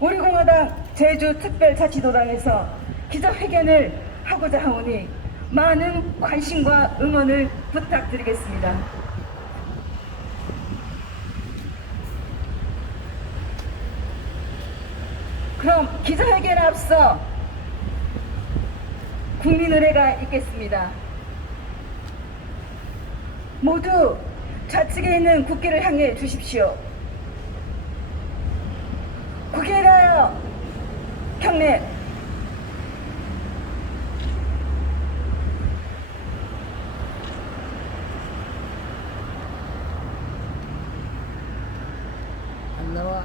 우리공화당 제주특별자치도당에서 기자회견을 하고자 하오니 많은 관심과 응원을 부탁드리겠습니다. 그럼 기자회견에 앞서 국민의례가 있겠습니다. 모두 좌측에 있는 국기를 향해 주십시오. 국기에 대하여 경례. 안 나와.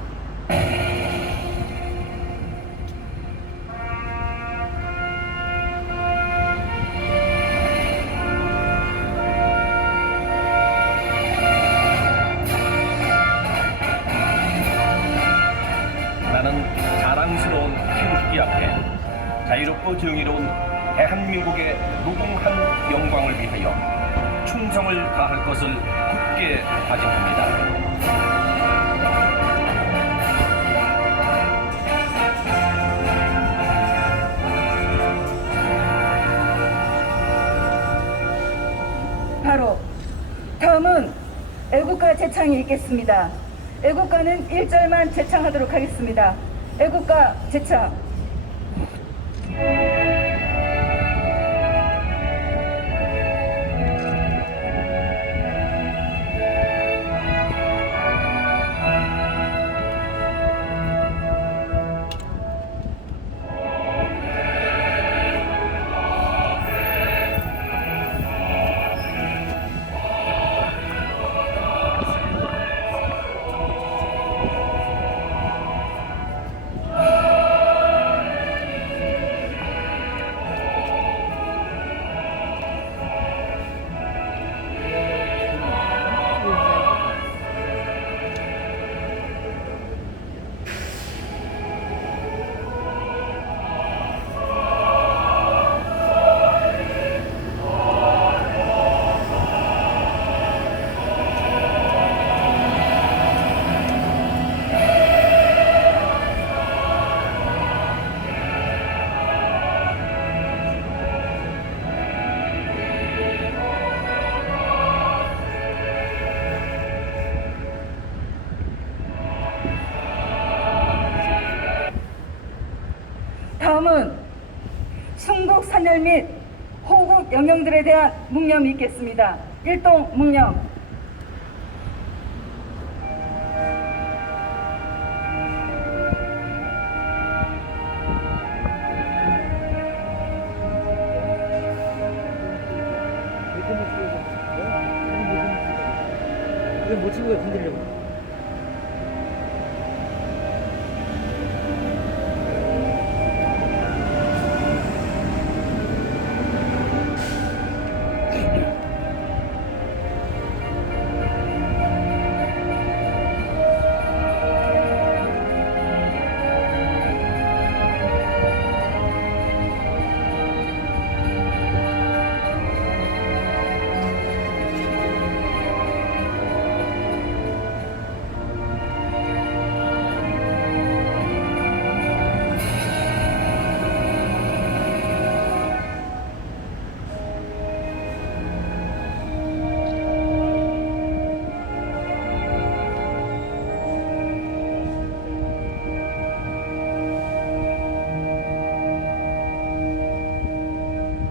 나는 자랑스러운 태극기 앞에 자유롭고 정의로운 대한민국의 무궁한 영광을 위하여 충성을 다할 것을 굳게 다짐합니다. 바로 다음은 애국가 제창이 있겠습니다. 애국가는 1절만 제창하도록 하겠습니다. 애국가 제창. 다음은 순국 산열 및 호국 영령들에 대한 묵념이 있겠습니다. 일동 묵념. 이건 못 치는 거야, 흔들려고.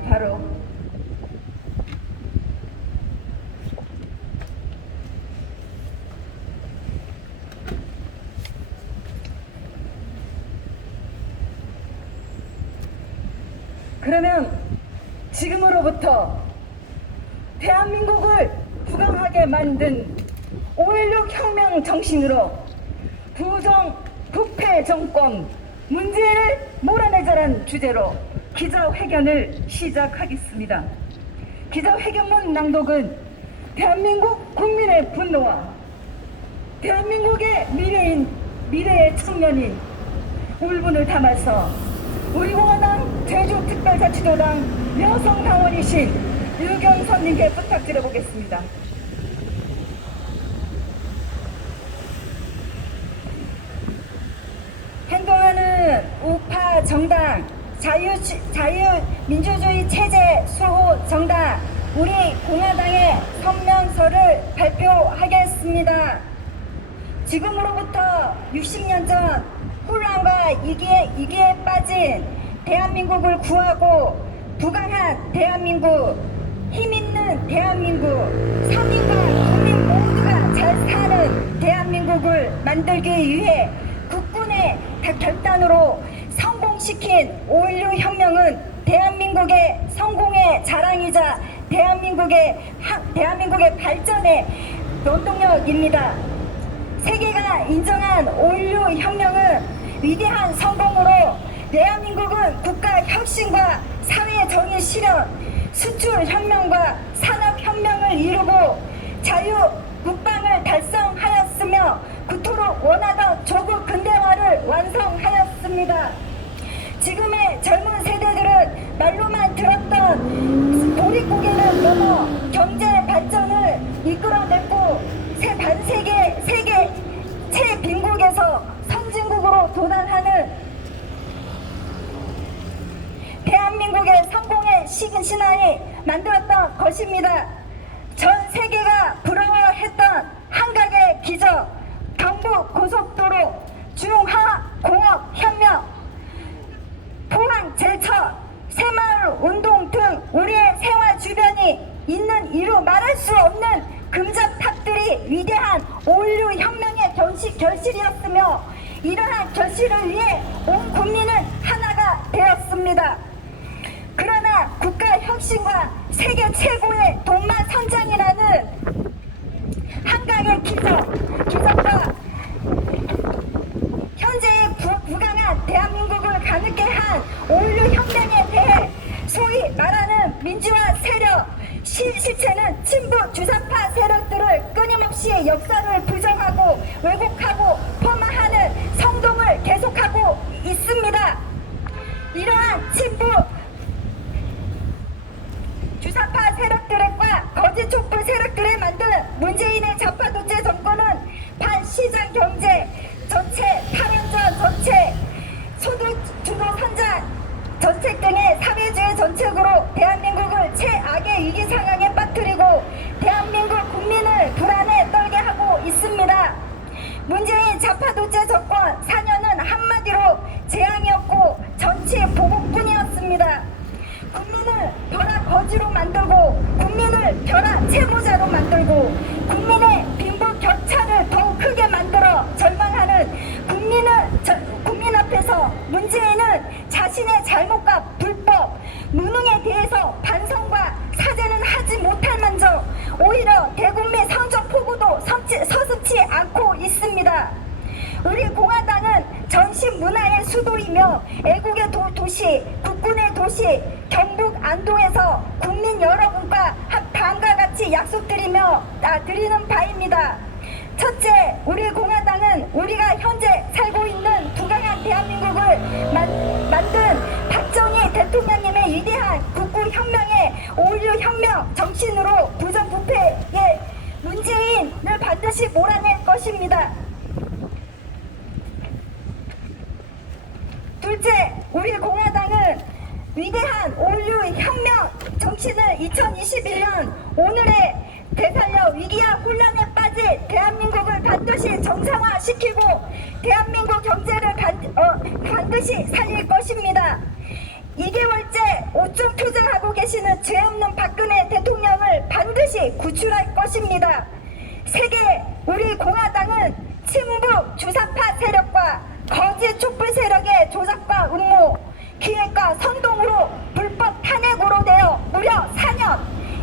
바로 그러면 지금으로부터 대한민국을 부강하게 만든 5.16 혁명 정신으로 부정 부패 정권 문제를 몰아내자란 주제로 기자회견을 시작하겠습니다. 기자회견문 낭독은 대한민국 국민의 분노와 대한민국의 미래의 청년인 울분을 담아서 우리공화당 제주특별자치도당 여성당원이신 유경선님께 부탁드려보겠습니다. 행동을 정당, 자유민주주의 체제 수호 정당, 우리 공화당의 성명서를 발표하겠습니다. 지금으로부터 60년 전 혼란과 위기에 빠진 대한민국을 구하고 부강한 대한민국, 힘있는 대한민국, 서민과 국민 모두가 잘 사는 대한민국을 만들기 위해 국군의 결단으로 성공시킨 5.16 혁명은 대한민국의 성공의 자랑이자 대한민국의 발전의 원동력입니다. 세계가 인정한 5.16 혁명은 위대한 성공으로 대한민국은 국가 혁신과 사회 정의 실현, 수출 혁명과 산업 혁명을 이루고 자유 국방을 달성하였으며 그토록 원하던 조국 근대화를 완성하였습니다. 지금의 젊은 세대들은 말로만 들었던 보릿고개를 넘어 경제 발전을 이끌어냈고 새 반세계 최빈국에서 선진국으로 도달하는 대한민국의 성공의 신화를 만들었던 것입니다. 전 세계가 부러워했던 한강의 기적, 경부고속도로, 중화공업혁명, 포항제철, 새마을운동 등 우리의 생활 주변이 있는 이루 말할 수 없는 금전탑들이 위대한 5.16 혁명의 결실이었으며 이러한 결실을 위해 온 국민은 하나가 되었습니다. 그러나 국가 혁신과 세계 최고의 돈만 선장이라는 한강의 기적과 현재의 부강한 대한민국을 가능케 한 5.16 혁명에 대해 소위 말하는 민주화 세력, 실체는 친부 주사파 세력들을 끊임없이 역사를 부정하고 왜곡하고 폄하하는 선동을 계속하고 있습니다. 이러한 친부 주사파 세력들과 거짓 촛불 세력들을 만든 문재인의 좌파 독재 정권은 반시장 경제, 전체 탈원전 정책, 소득 주도 선장 정책 등의 사회주의 정책으로 대한민국을 최악의 위기 상황에 빠뜨리고 대한민국 국민을 불안에 떨게 하고 있습니다. 문재인 좌파 독재 정권 4년은 한마디로 재앙이었고 정치 보복뿐이었습니다. 국민을 벼락 거지로 만들고 국민을 벼락 채무자로 만들고 국민의 빈부 격차를 더욱 크게 만들어 절망하는 국민 앞에서 문재인은 자신의 잘못과 불법, 무능에 대해서 반성과 사죄는 하지 못할 만정 오히려 대국민 성적 포고도 서슴지 않고 있습니다. 우리 공화당은 전신 문화의 수도이며 애국의 도시, 국군의 도시, 경북 안동에서 국민 여러분과 다음과 같이 약속드리는 바입니다. 첫째, 우리 공화당은 우리가 현재 살고 있는 부강한 대한민국을 만든 박정희 대통령님의 위대한 국구혁명의 5.16 혁명 정신으로 부정부패의 문재인을 반드시 몰아낼 것입니다. 둘째, 우리 공화당은 위대한 5.16 혁명 정신을 2021년 오늘의 되살려 위기와 혼란에 빠진 대한민국을 반드시 정상화시키고 대한민국 경제를 반드시 살릴 것입니다. 2개월째 오중 투쟁하고 계시는 죄 없는 박근혜 대통령을 반드시 구출할 것입니다. 세계 우리 공화당은 친북 주사파 세력과 거짓 촛불 세력의 조작과 음모, 기획과 선동으로 불법 탄핵으로 되어 무려 4년,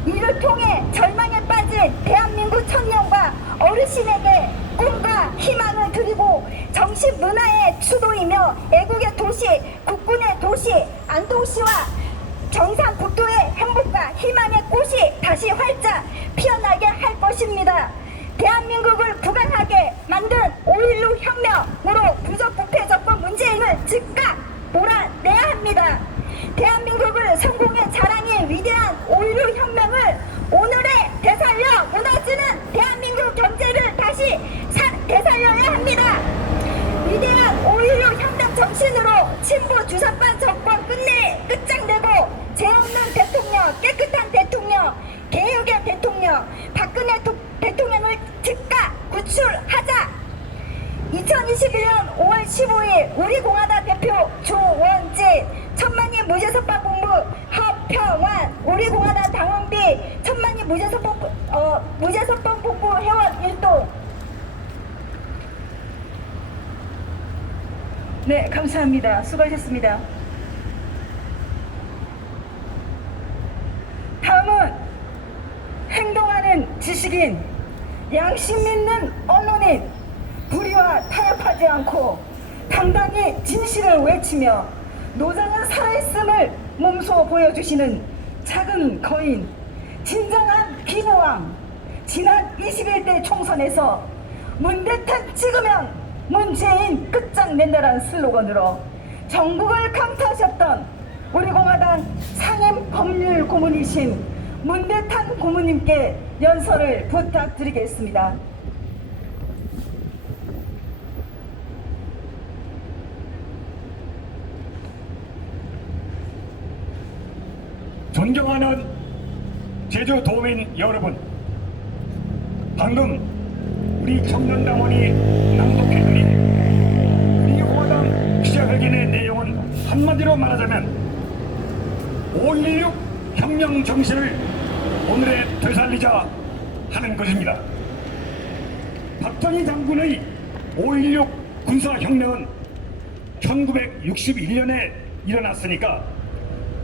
이를 통해 절망에 빠진 대한민국 청년과 어르신에게 꿈과 희망을 드리고 정신 문화의 수도이며 애국의 도시, 국군의 도시, 안동시와 경상북도의 행복과 희망의 꽃이 다시 활짝 피어나게 할 것입니다. 대한민국을 부강하게 만든 5.16 혁명으로 부정부패 정권 문재인을 즉각 몰아내야 합니다. 대한민국을 성공의 자랑인 위대한 5.16 혁명을 오늘의 되살려 무너지는 대한민국 경제를 다시 되살려야 합니다. 위대한 5.16 혁명 정신으로 친부 주사파 정권 끝장내고 죄 없는 대통령, 깨끗한 대통령, 개혁의 대통령, 박근혜 대통령을 즉각 구출하자. 2021년 5월 15일 우리공화당 대표 조원진, 천만인 무죄석방 본부 허평환, 우리공화당 당원비 천만인 무죄석방 본부 회원 일동. 네, 감사합니다. 수고하셨습니다. 다음은 행동하는 지식인, 양심 있는 언론인, 불의와 타협하지 않고 당당히 진실을 외치며 노장은 살아있음을 몸소 보여주시는 작은 거인, 진정한 기부왕. 지난 21대 총선에서 문대탄 찍으면 문재인 끝장낸다라는 슬로건으로 전국을 강타하셨던 우리 공화당 상임 법률 고문이신 문대탄 고문님께 연설을 부탁드리겠습니다. 존경하는 제주도민 여러분, 방금 우리 청년당원이 낭독해드린 우리 공화당 기자회견의 내용은 한마디로 말하자면 5.16 혁명 정신을 오늘에 되살리자 하는 것입니다. 박정희 장군의 5.16 군사혁명은 1961년에 일어났으니까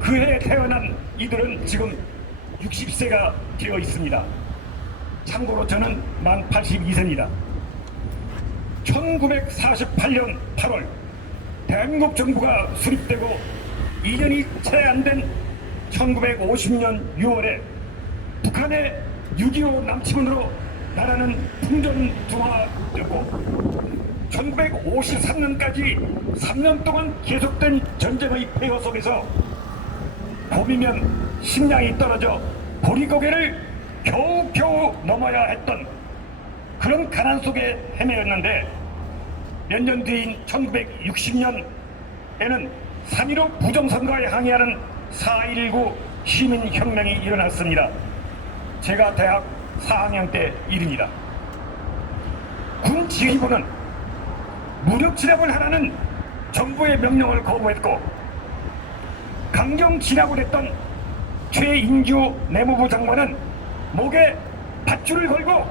그해 태어난 이들은 지금 60세가 되어 있습니다. 참고로 저는 만 82세입니다. 1948년 8월 대한민국 정부가 수립되고 2년이 채 안 된 1950년 6월에 북한의 6.25 남침운으로 나라는 풍전등화되고 1953년까지 3년 동안 계속된 전쟁의 폐허 속에서 봄이면 식량이 떨어져 보리고개를 겨우겨우 넘어야 했던 그런 가난 속에 헤매였는데 몇 년 뒤인 1960년에는 3.15 부정선거에 항의하는 4.19 시민혁명이 일어났습니다. 제가 대학 4학년 때 일입니다. 군 지휘부는 무력 진압을 하라는 정부의 명령을 거부했고 강경 진압을 했던 최인규 내무부 장관은 목에 밧줄을 걸고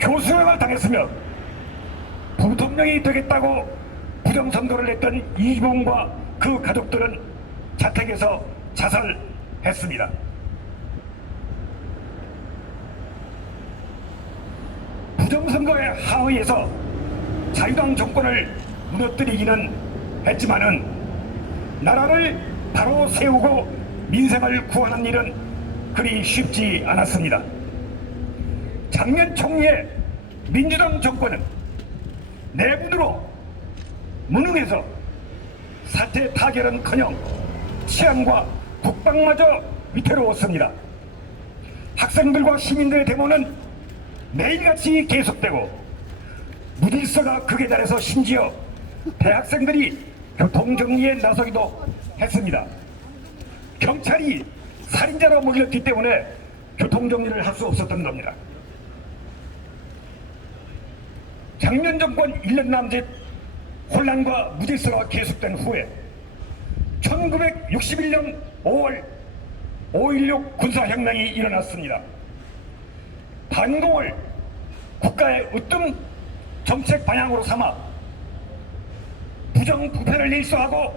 교수형을 당했으며 부통령이 되겠다고 부정선거를 했던 이봉과 그 가족들은 자택에서 자살했습니다. 부정선거에 하의해서 자유당 정권을 무너뜨리기는 했지만은 나라를 바로 세우고 민생을 구하는 일은 그리 쉽지 않았습니다. 작년 총리의 민주당 정권은 내분으로 무능해서 사태 타결은커녕 치안과 국방마저 위태로웠습니다. 학생들과 시민들의 데모는 매일같이 계속되고 무질서가 극에 달해서 심지어 대학생들이 교통정리에 나서기도 했습니다. 경찰이 살인자로 몰렸기 때문에 교통정리를 할 수 없었던 겁니다. 작년 정권 1년 남짓 혼란과 무질서가 계속된 후에 1961년 5월 5.16 군사혁명이 일어났습니다. 반공을 국가의 으뜸 정책 방향으로 삼아 부정부패를 일소하고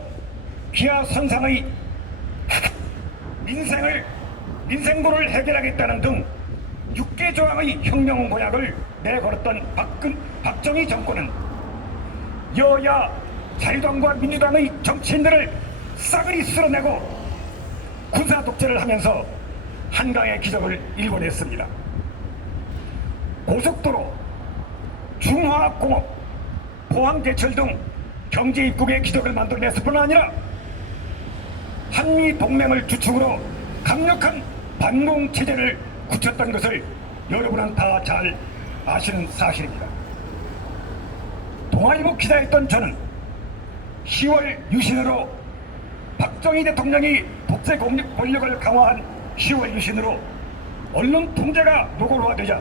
기하선상의 민생고를 해결하겠다는 등 6개 조항의 혁명 공약을 내걸었던 박정희 정권은 여야 자유당과 민주당의 정치인들을 싸그리 쓸어내고 군사 독재를 하면서 한강의 기적을 일궈냈습니다. 고속도로, 중화학공업, 포항제철 등 경제 입국의 기적을 만들어냈을 뿐 아니라 한미 동맹을 주축으로 강력한 반공 체제를 굳혔던 것을 여러분은 다 잘 아시는 사실입니다. 동아일보 기자였던 저는 10월 유신으로 박정희 대통령이 독재 권력을 강화한 10월 유신으로 언론 통제가 노골화되자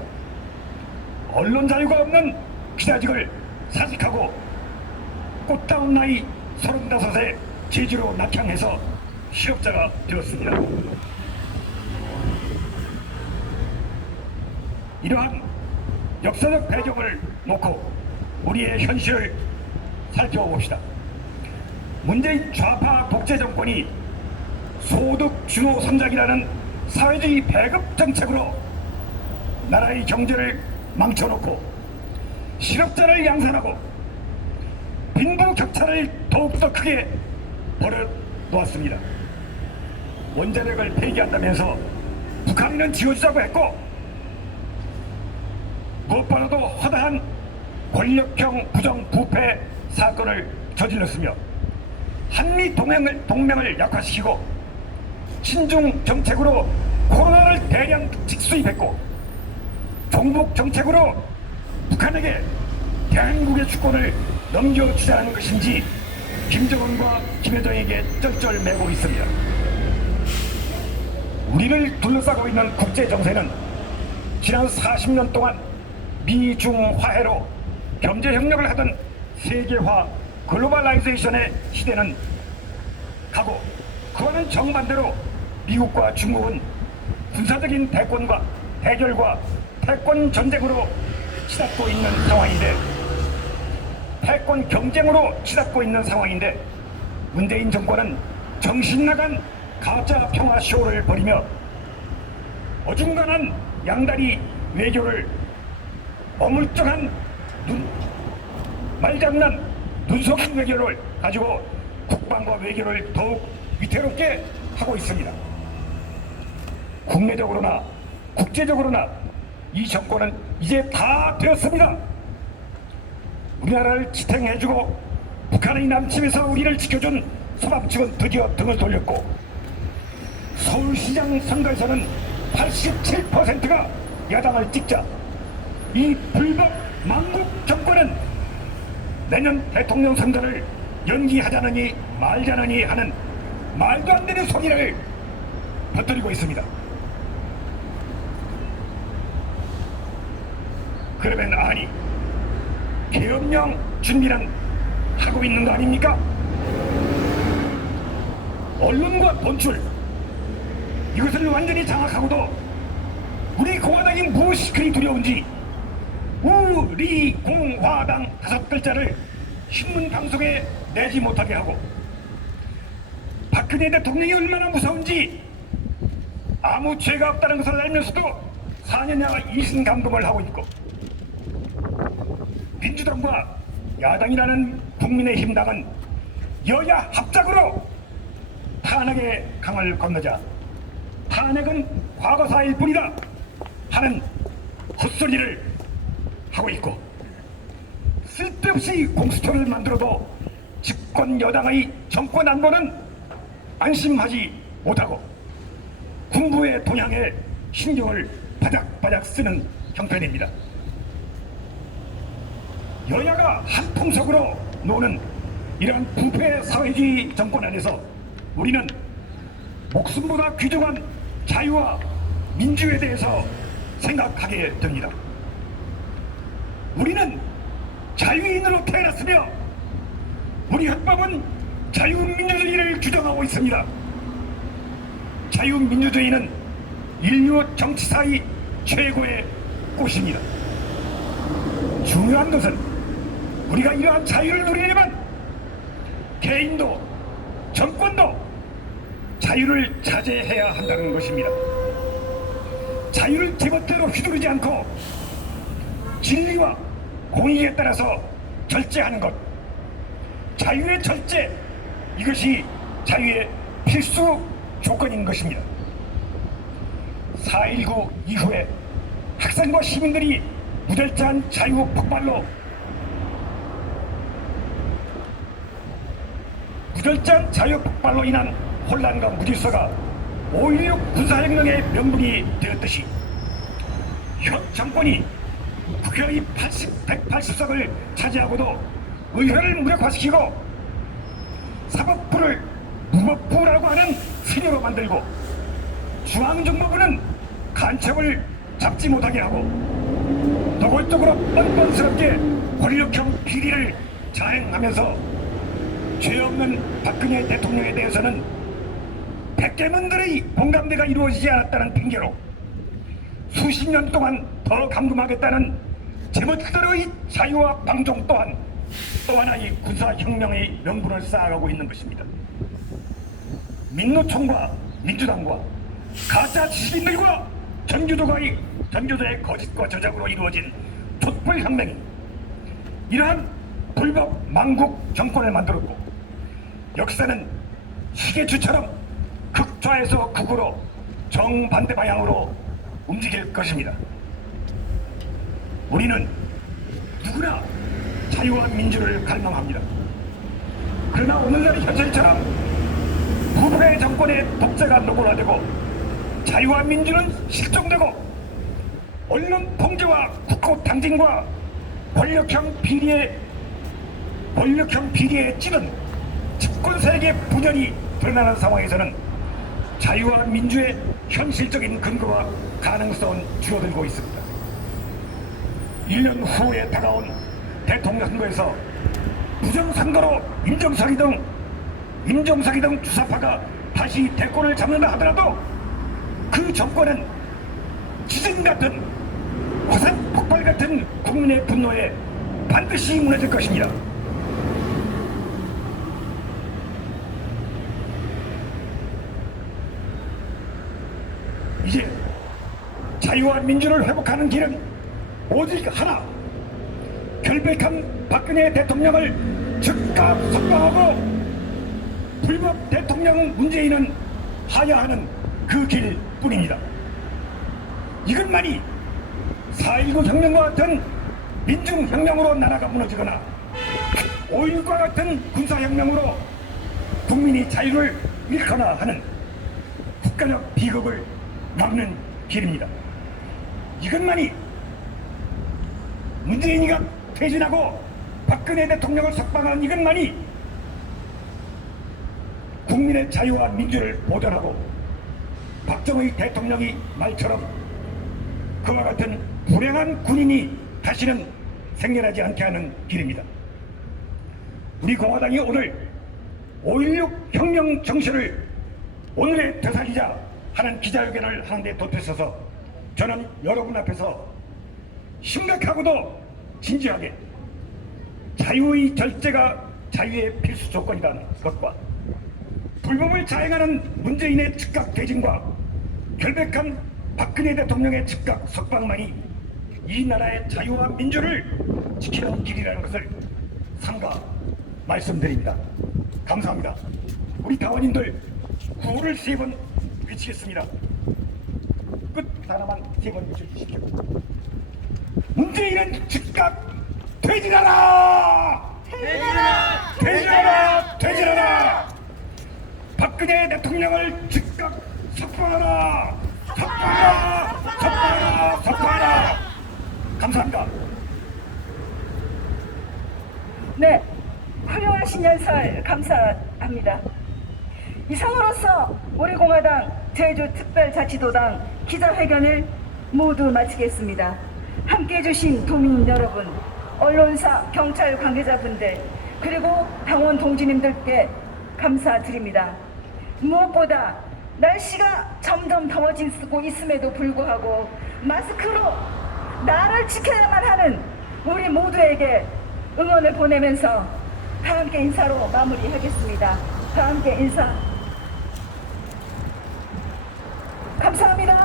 언론 자유가 없는 기자직을 사직하고 꽃다운 나이 35세 제주로 낙향해서 실업자가 되었습니다. 이러한 역사적 배경을 놓고 우리의 현실을 살펴봅시다. 문재인 좌파 독재 정권이 소득 주도 성장이라는 사회주의 배급 정책으로 나라의 경제를 망쳐놓고 실업자를 양산하고 빈부 격차를 더욱더 크게 벌여놓았습니다. 원자력을 폐기한다면서 북한은 지어주자고 했고 무엇보다도 허다한 권력형 부정부패 사건을 저질렀으며 한미 동맹을 약화시키고 친중 정책으로 코로나를 대량 직수입했고 종북 정책으로 북한에게 대한민국의 주권을 넘겨주자는 것인지 김정은과 김여정에게 쩔쩔매고 있습니다. 우리를 둘러싸고 있는 국제 정세는 지난 40년 동안 미중 화해로 경제 협력을 하던 세계화 글로벌라이제이션의 시대는 가고 그와는 정반대로 미국과 중국은 군사적인 대결과 패권 전쟁으로 치닫고 있는 상황인데 패권 경쟁으로 치닫고 있는 상황인데 문재인 정권은 정신나간 가짜 평화 쇼를 벌이며 어중간한 양다리 외교를 어물쩡한 말장난 눈속임 외교를 가지고 국방과 외교를 더욱 위태롭게 하고 있습니다. 국내적으로나 국제적으로나 이 정권은 이제 다 되었습니다. 우리나라를 지탱해주고 북한의 남침에서 우리를 지켜준 소방측은 드디어 등을 돌렸고 서울시장 선거에서는 87%가 야당을 찍자 이 불법 망국 정권은 내년 대통령 선거를 연기하자느니 말자느니 하는 말도 안 되는 소리를 퍼뜨리고 있습니다. 그러면 아니 계엄령 준비는 하고 있는 거 아닙니까? 언론과 돈줄 이것을 완전히 장악하고도 우리 공화당이 무엇이 그리 두려운지 우리 공화당 5글자를 신문 방송에 내지 못하게 하고 박근혜 대통령이 얼마나 무서운지 아무 죄가 없다는 것을 알면서도 4년여가 이신감동을 하고 있고 민주당과 야당이라는 국민의힘당은 여야 합작으로 탄핵의 강을 건너자 탄핵은 과거사일 뿐이다 하는 헛소리를 하고 있고 쓸데없이 공수처를 만들어도 집권 여당의 정권 안보는 안심하지 못하고 군부의 동향에 신경을 바닥바닥 쓰는 형편입니다. 여야가 한 통속으로 노는 이러한 부패 사회주의 정권 안에서 우리는 목숨보다 귀중한 자유와 민주에 대해서 생각하게 됩니다. 우리는 자유인으로 태어났으며 우리 헌법은 자유민주주의를 규정하고 있습니다. 자유민주주의는 인류 정치사의 최고의 꽃입니다. 중요한 것은 우리가 이러한 자유를 누리려면 개인도 정권도 자유를 자제해야 한다는 것입니다. 자유를 제멋대로 휘두르지 않고 진리와 공의에 따라서 절제하는 것, 자유의 절제, 이것이 자유의 필수 조건인 것입니다. 4.19 이후에 학생과 시민들이 무절제한 자유 폭발로 인한 혼란과 무질서가 5.16 군사혁명의 명분이 되었듯이 현 정권이 국회의 180석을 차지하고도 의회를 무력화시키고 사법부를 무법부라고 하는 신호로 만들고 중앙정보부는 간첩을 잡지 못하게 하고 노골적으로 뻔뻔스럽게 권력형 비리를 자행하면서 죄 없는 박근혜 대통령에 대해서는 백개문들의 공감대가 이루어지지 않았다는 핑계로 수십 년 동안 더 감금하겠다는 제멋대로의 자유와 방종 또한 또 하나의 군사혁명의 명분을 쌓아가고 있는 것입니다. 민노총과 민주당과 가짜 시민들과 전교조의 거짓과 저작으로 이루어진 촛불혁명이 이러한 불법 망국 정권을 만들었고 역사는 시계추처럼 극좌에서 극으로 정반대 방향으로 움직일 것입니다. 우리는 누구나 자유와 민주를 갈망합니다. 그러나 오늘날 현실처럼 부부의 정권의 독재가 노골화되고 자유와 민주는 실종되고 언론 통제와 국고 당진과 권력형 비리에 찌든 집권세력의 분열이 드러나는 상황에서는 자유와 민주의 현실적인 근거와 가능성은 줄어들고 있습니다. 1년 후에 다가온 대통령 선거에서 부정선거로 임종석이 등 주사파가 다시 대권을 잡는다 하더라도 그 정권은 지진 같은 화산 폭발 같은 국민의 분노에 반드시 무너질 것입니다. 이제 자유와 민주를 회복하는 길은 오직 하나, 결백한 박근혜 대통령을 즉각 석방하고 불법 대통령 문재인은 하야하는 그 길뿐입니다. 이것만이 4.19 혁명과 같은 민중혁명으로 나라가 무너지거나 5.16과 같은 군사혁명으로 국민이 자유를 잃거나 하는 국가적 비극을 막는 길입니다. 이것만이 문재인이가 퇴진하고 박근혜 대통령을 석방하는 이것만이 국민의 자유와 민주를 보존하고 박정희 대통령이 말처럼 그와 같은 불행한 군인이 다시는 생겨나지 않게 하는 길입니다. 우리 공화당이 오늘 5.16 혁명 정신을 오늘에 되살리자 하는 기자회견을 하는데 덧붙여서 저는 여러분 앞에서 심각하고도 진지하게 자유의 절제가 자유의 필수 조건이라는 것과 불법을 자행하는 문재인의 즉각 퇴진과 결백한 박근혜 대통령의 즉각 석방만이 이 나라의 자유와 민주를 지키는 길이라는 것을 삼가 말씀드립니다. 감사합니다. 우리 당원님들 구호를 3번 외치겠습니다. 끝 하나만 3번 외쳐주십시오. 문재인은 즉각 퇴진하라! 퇴진하라! 퇴진하라! 퇴진하라! 박근혜 대통령을 즉각 석방하라! 석방하라! 석방하라! 석방하라! 감사합니다. 네, 훌륭하신 연설 감사합니다. 이상으로서 우리 공화당 제주특별자치도당 기자회견을 모두 마치겠습니다. 함께해 주신 도민 여러분, 언론사, 경찰 관계자분들, 그리고 당원 동지님들께 감사드립니다. 무엇보다 날씨가 점점 더워지고 있음에도 불구하고 마스크로 나를 지켜야만 하는 우리 모두에게 응원을 보내면서 다 함께 인사로 마무리하겠습니다. 다 함께 인사. 감사합니다.